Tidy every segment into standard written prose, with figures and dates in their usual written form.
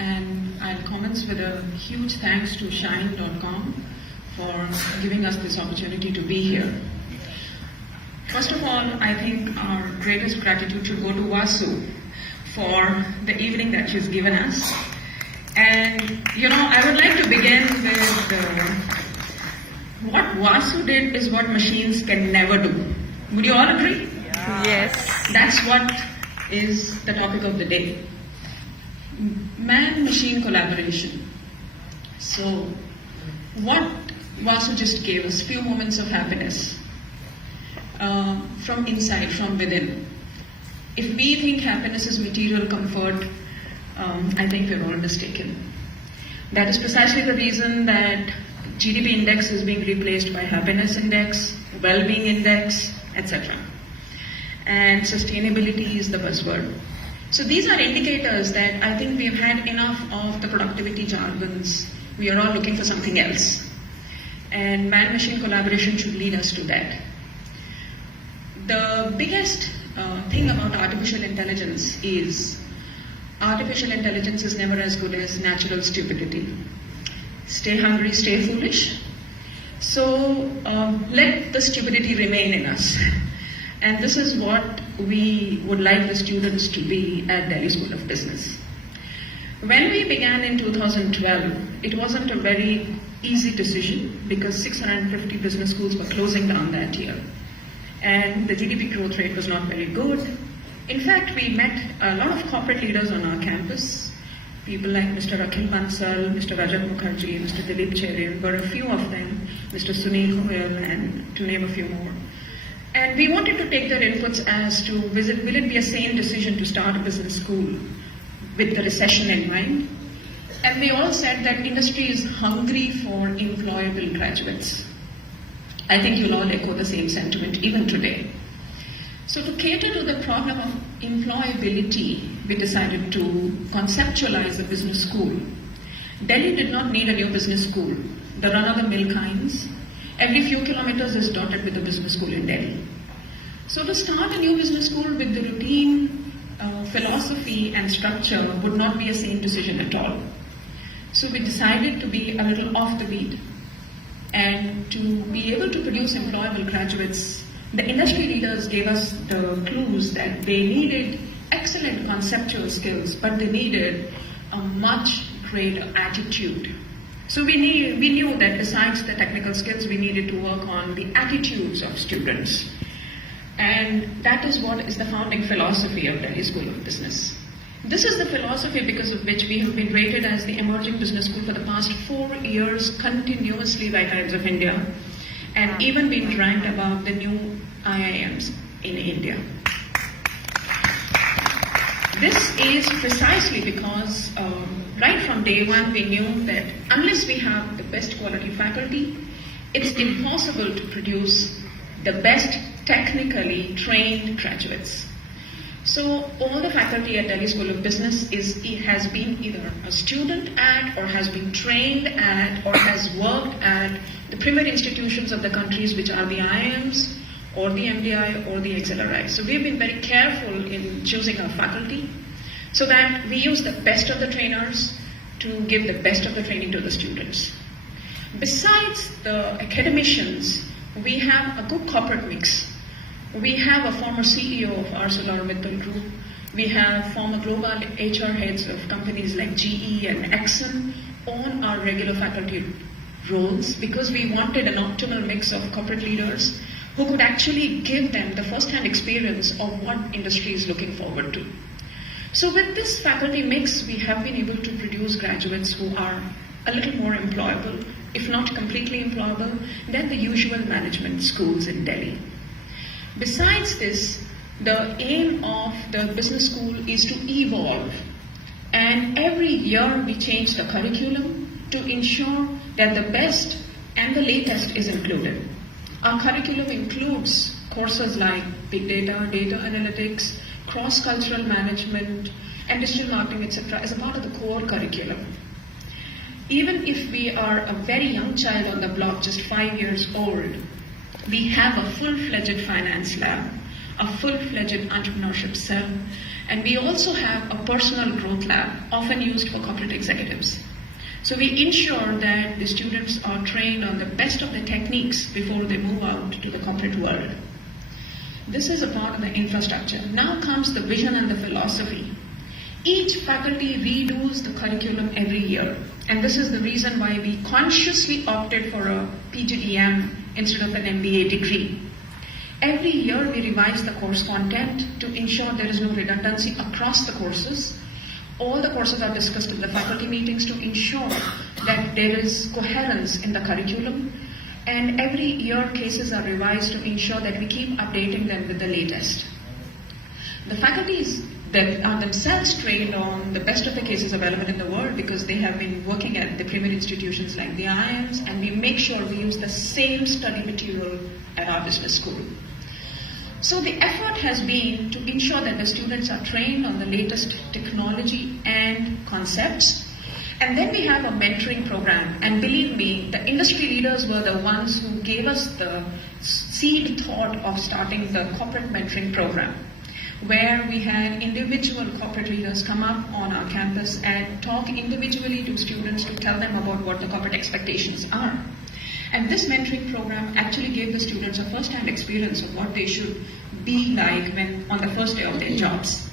and I'll commence with a huge thanks to Shine.com for giving us this opportunity to be here. First of all, I think our greatest gratitude should go to Vasu for the evening that she's given us. And, I would like to begin with what Vasu did is what machines can never do. Would you all agree? Yeah. Yes. That's what is the topic of the day. Man-machine collaboration. So, what Vasu just gave us, few moments of happiness from inside, from within. If we think happiness is material comfort, I think we're all mistaken. That is precisely the reason that GDP index is being replaced by happiness index, well-being index, etc. And sustainability is the buzzword. So these are indicators that I think we've had enough of the productivity jargons. We are all looking for something else. And man-machine collaboration should lead us to that. The biggest thing about artificial intelligence is never as good as natural stupidity. Stay hungry, stay foolish. So let the stupidity remain in us. And this is what we would like the students to be at Delhi School of Business. When we began in 2012, it wasn't a very easy decision because 650 business schools were closing down that year. And the GDP growth rate was not very good. In fact, we met a lot of corporate leaders on our campus. People like Mr. Akhil Bansal, Mr. Rajat Mukherjee, Mr. Dilip Cherian, were a few of them, Mr. Sunil Goyal, and to name a few more. And we wanted to take their inputs as to will it be a sane decision to start a business school with the recession in mind? And they all said that industry is hungry for employable graduates. I think you'll all echo the same sentiment even today. So to cater to the problem of employability, we decided to conceptualize a business school. Delhi did not need a new business school. The run-of-the-mill kinds. Every few kilometers is dotted with a business school in Delhi. So to start a new business school with the routine philosophy and structure would not be a sane decision at all. So we decided to be a little off the beat. And to be able to produce employable graduates, the industry leaders gave us the clues that they needed excellent conceptual skills, but they needed a much greater attitude. So we knew that besides the technical skills, we needed to work on the attitudes of students. And that is what is the founding philosophy of Delhi School of Business. This is the philosophy because of which we have been rated as the emerging business school for the past 4 years continuously by Times of India, and even been ranked above the new IIMs in India. This is precisely because right from day one we knew that unless we have the best quality faculty, it's impossible to produce the best technically trained graduates. So all the faculty at Delhi School of Business has been either a student at, or has been trained at, or has worked at the premier institutions of the countries, which are the IIMs, or the MDI, or the XLRI. So we've been very careful in choosing our faculty so that we use the best of the trainers to give the best of the training to the students. Besides the academicians, we have a good corporate mix. We have a former CEO of ArcelorMittal Group. We have former global HR heads of companies like GE and Exxon on our regular faculty roles because we wanted an optimal mix of corporate leaders who could actually give them the first-hand experience of what industry is looking forward to. So with this faculty mix, we have been able to produce graduates who are a little more employable, if not completely employable, than the usual management schools in Delhi. Besides this, the aim of the business school is to evolve. And every year we change the curriculum to ensure that the best and the latest is included. Our curriculum includes courses like big data, data analytics, cross-cultural management, and digital marketing, etc. as a part of the core curriculum. Even if we are a very young child on the block, just 5 years old, we have a full-fledged finance lab, a full-fledged entrepreneurship cell, And we also have a personal growth lab, often used for corporate executives. So we ensure that the students are trained on the best of the techniques before they move out to the corporate world. This is a part of the infrastructure. Now comes the vision and the philosophy. Each faculty redoes the curriculum every year, and this is the reason why we consciously opted for a PGDM instead of an MBA degree. Every year we revise the course content to ensure there is no redundancy across the courses. All the courses are discussed in the faculty meetings to ensure that there is coherence in the curriculum, and every year cases are revised to ensure that we keep updating them with the latest. The faculties that are themselves trained on the best of the cases available in the world because they have been working at the premier institutions like the IIMs, and we make sure we use the same study material at our business school. So the effort has been to ensure that the students are trained on the latest technology and concepts. And then we have a mentoring program, and believe me, the industry leaders were the ones who gave us the seed thought of starting the corporate mentoring program, where we had individual corporate leaders come up on our campus and talk individually to students to tell them about what the corporate expectations are. And this mentoring program actually gave the students a first-hand experience of what they should be like when on the first day of their jobs.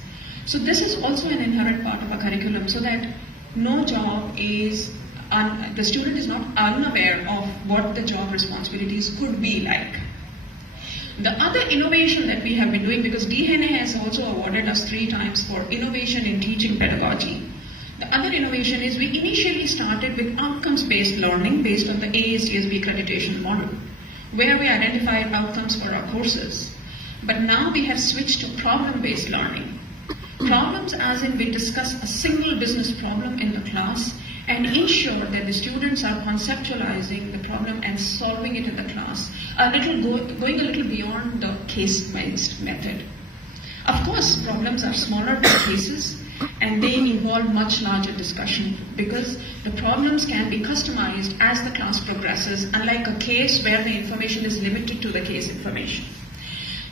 So this is also an inherent part of our curriculum, so that no job is, the student is not unaware of what the job responsibilities could be like. The other innovation that we have been doing, because DNA has also awarded us 3 times for innovation in teaching pedagogy. The other innovation is we initially started with outcomes-based learning based on the AACSB accreditation model, where we identified outcomes for our courses. But now we have switched to problem-based learning. Problems as in we discuss a single business problem in the class and ensure that the students are conceptualizing the problem and solving it in the class, going a little beyond the case-based method. Of course, problems are smaller than cases, and they involve much larger discussion because the problems can be customized as the class progresses, unlike a case where the information is limited to the case information.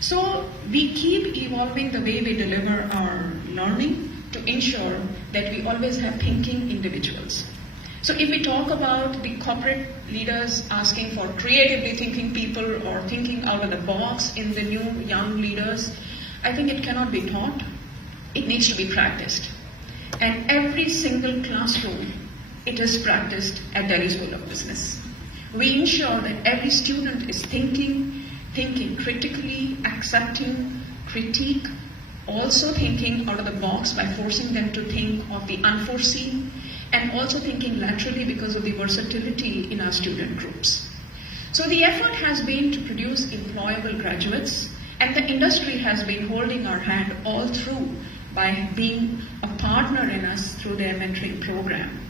So we keep evolving the way we deliver our learning to ensure that we always have thinking individuals. So if we talk about the corporate leaders asking for creatively thinking people or thinking out of the box in the new young leaders, I think it cannot be taught. It needs to be practiced. And every single classroom, it is practiced at Delhi School of Business. We ensure that every student is thinking critically, accepting, critique, also thinking out of the box by forcing them to think of the unforeseen, and also thinking laterally because of the versatility in our student groups. So the effort has been to produce employable graduates, and the industry has been holding our hand all through by being a partner in us through their mentoring program.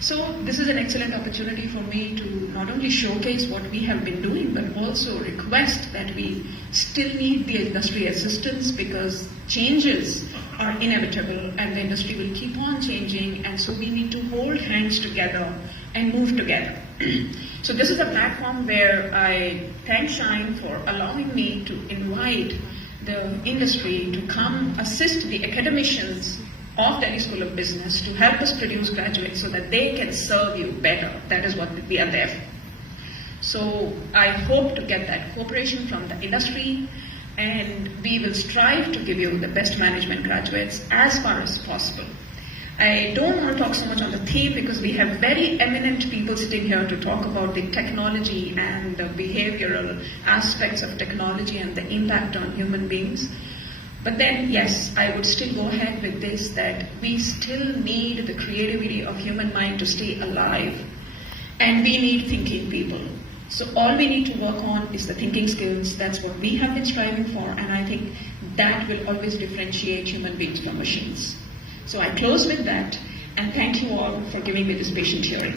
So this is an excellent opportunity for me to not only showcase what we have been doing, but also request that we still need the industry assistance because changes are inevitable and the industry will keep on changing, and so we need to hold hands together and move together. So this is a platform where I thank Shine for allowing me to invite the industry to come assist the academicians of Delhi School of Business to help us produce graduates so that they can serve you better. That is what we are there for. So I hope to get that cooperation from the industry, and we will strive to give you the best management graduates as far as possible. I don't want to talk so much on the theme because we have very eminent people sitting here to talk about the technology and the behavioral aspects of technology and the impact on human beings. But then, yes, I would still go ahead with this, that we still need the creativity of human mind to stay alive. And we need thinking people. So all we need to work on is the thinking skills. That's what we have been striving for, and I think that will always differentiate human beings from machines. So I close with that, and thank you all for giving me this patient hearing.